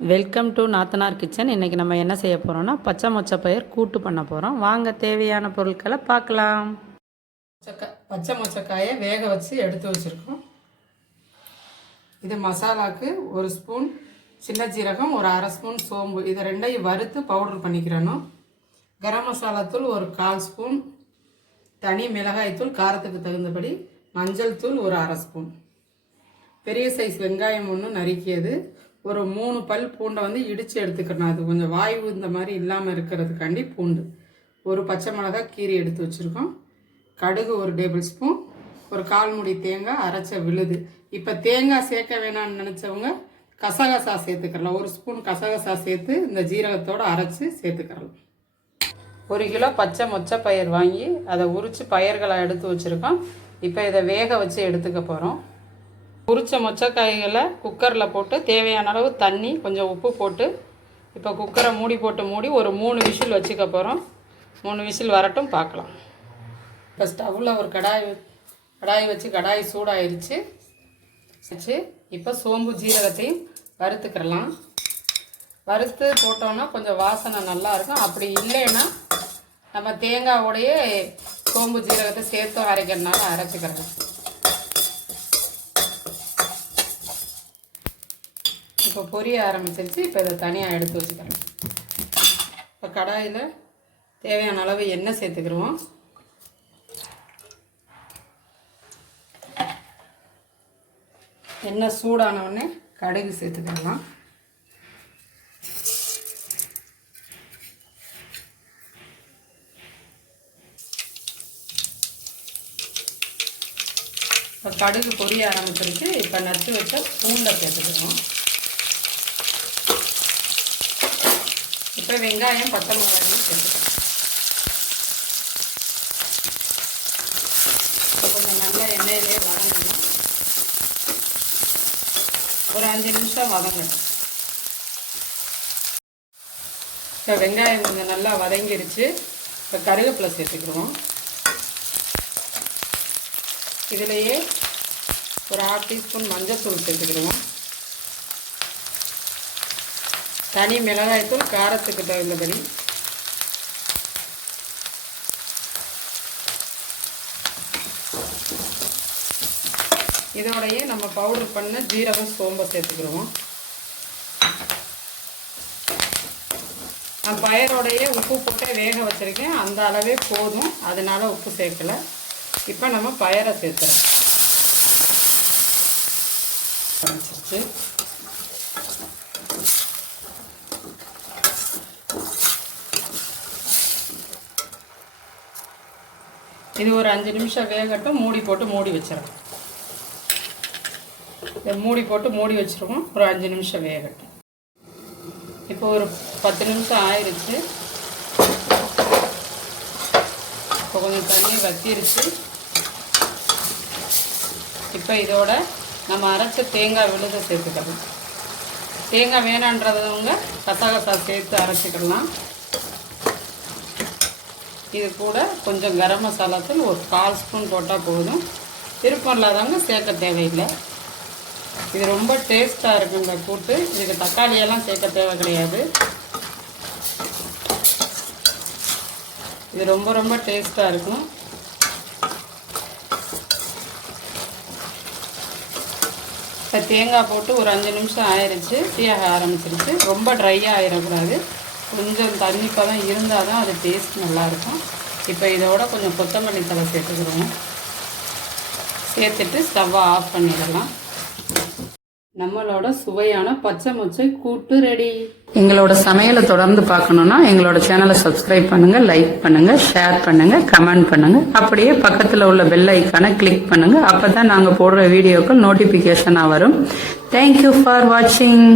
Welcome to நாத்தனார் kitchen. இன்றைக்கி நம்ம என்ன செய்ய போகிறோம்னா பச்சை மொச்சை பயிர் கூட்டு பண்ண போகிறோம். வாங்க தேவையான பொருட்களை பார்க்கலாம். பச்சை மொச்சக்காயை வேக வச்சு எடுத்து வச்சுருக்கோம். இது மசாலாவுக்கு 1 ஸ்பூன் சின்ன ஜீரகம், ஒரு 1/2 ஸ்பூன் சோம்பு, இதை ரெண்டையும் வறுத்து பவுடர் பண்ணிக்கிறணும். கரம் மசாலா தூள் ஒரு 1/4 ஸ்பூன், தனி மிளகாய் தூள் காரத்துக்கு தகுந்தபடி, மஞ்சள் தூள் ஒரு 1/2 ஸ்பூன், பெரிய சைஸ் வெங்காயம் ஒன்று நறுக்கியது, ஒரு 3 பல் பூண்டை வந்து இடித்து எடுத்துக்கிறணும். அது கொஞ்சம் வாய்வு இந்த மாதிரி இல்லாமல் இருக்கிறதுக்காண்டி பூண்டு, ஒரு பச்சை மிளகாய் கீரி எடுத்து வச்சுருக்கோம், கடுகு 1 டேபிள் ஸ்பூன், ஒரு 1/4 மூடி தேங்காய் அரைச்ச விழுது. இப்போ தேங்காய் சேர்க்க வேணாம்னு நினச்சவங்க கசகசா சேர்த்துக்கலாம். 1 ஸ்பூன் கசகசா சேர்த்து இந்த ஜீரகத்தோடு அரைச்சி சேர்த்துக்கலாம். 1 கிலோ பச்சை மொச்சை பயிர் வாங்கி அதை உரித்து பயிர்களை எடுத்து வச்சுருக்கோம். இப்போ இதை வேக வச்சு எடுத்துக்க போகிறோம். உரித்த மொச்சக்காய்களை குக்கரில் போட்டு தேவையான அளவு தண்ணி, கொஞ்சம் உப்பு போட்டு இப்போ குக்கரை மூடி ஒரு 3 விசில் வச்சுக்க போகிறோம். 3 விசில் வரட்டும், பார்க்கலாம். இப்போ ஸ்டவ்வில் ஒரு கடாய் வச்சு கடாய் சூடாயிருச்சு. இப்போ சோம்பு ஜீரகத்தையும் வறுத்துக்கிறலாம். வறுத்து போட்டோன்னா கொஞ்சம் வாசனை நல்லா இருக்கும். அப்படி இல்லைன்னா நம்ம தேங்காயோடையே சோம்பு ஜீரகத்தை சேர்த்து அரைக்கிறதுனால அரைச்சிக்கிறலாம். இப்போ பொரிய ஆரம்பிச்சிருச்சு. இப்போ இதை தனியாக எடுத்து வச்சுக்கிறேன். இப்போ கடாயில் தேவையான அளவு எண்ணெய் சேர்த்துக்கிடுவோம். எண்ணெய் சூடானவுடனே கடுகு சேர்த்துக்கிடலாம். இப்போ கடுகு பொரிய ஆரம்பிச்சிருச்சு. இப்போ நட்டு வச்ச பூண்டை சேர்த்துக்கிறோம். இப்போ வெங்காயம், பச்சை மிளகாயும் சேர்த்துக்கலாம். கொஞ்சம் நல்லா எண்ணெயிலே வதங்கணும். ஒரு 5 நிமிஷம் வதங்கணும். இப்போ வெங்காயம் கொஞ்சம் நல்லா வதங்கிருச்சு. இப்போ கருவேப்பிலை சேர்த்துக்கிடுவோம். இதிலேயே ஒரு 1/2 டீஸ்பூன் மஞ்சள் தூள் சேர்த்துக்கிடுவோம். தனி மிளகாய் தூள் காரத்துக்கு தகுந்தபடி, இதோடையே நம்ம பவுடர் பண்ண ஜீரகம் சோம்பை சேர்த்துக்கிடுவோம். நான் பயிரோடையே உப்பு போட்டு வேக வச்சுருக்கேன். அந்த அளவே போதும், அதனால உப்பு சேர்க்கலை. இப்போ நம்ம பயிரை சேர்த்துறோம். இது ஒரு 5 நிமிஷம் வேகட்டும். மூடி வச்சிடறோம். இதை மூடி வச்சுருவோம். ஒரு 5 நிமிஷம் வேகட்டும். இப்போ ஒரு 10 நிமிஷம் ஆயிடுச்சு. இப்போ கொஞ்சம் தண்ணி வத்திருச்சு. இப்போ இதோட நம்ம அரைச்ச தேங்காய் விழுதை சேர்த்துக்கலாம். தேங்காய் வேணான்றவங்க கசகசா சேர்த்து அரைச்சிக்கலாம். இது கூட கொஞ்சம் கரம் மசாலா தூள் ஒரு 1/4 ஸ்பூன் போட்டால் போதும். விருப்பம் இல்லாதவங்க சேர்க்க தேவையில்லை. இது ரொம்ப டேஸ்ட்டாக இருக்கும் இந்த கூட்டு. இதுக்கு தக்காளியெல்லாம் சேர்க்க தேவை கிடையாது. இது ரொம்ப டேஸ்ட்டாக இருக்கும். இப்போ தேங்காய் போட்டு ஒரு 5 நிமிஷம் ஆயிடுச்சு. டீயாக ஆரம்பிச்சிருச்சு. ரொம்ப ட்ரையாக ஆகிடக்கூடாது. கொஞ்சம் தண்ணி பதம் இருந்தால் தான் அது டேஸ்ட் நல்லாயிருக்கும். இப்போ இதோட கொஞ்சம் கொத்தமல்லி தழை சேர்த்துக்கிறோம். சேர்த்துட்டு ஸ்டவ்வை ஆஃப் பண்ணிடலாம். நம்மளோட சுவையான பச்சை மொச்சை கூட்டு ரெடி. எங்களோட சமையலை தொடர்ந்து பார்க்கணுன்னா எங்களோட சேனலை சப்ஸ்கிரைப் பண்ணுங்கள், லைக் பண்ணுங்கள், ஷேர் பண்ணுங்கள், கமெண்ட் பண்ணுங்கள். அப்படியே பக்கத்தில் உள்ள பெல் ஐக்கானை கிளிக் பண்ணுங்கள். அப்போ தான் நாங்கள் போடுற வீடியோக்கள் நோட்டிஃபிகேஷனாக வரும். தேங்க்யூ ஃபார் வாட்சிங்.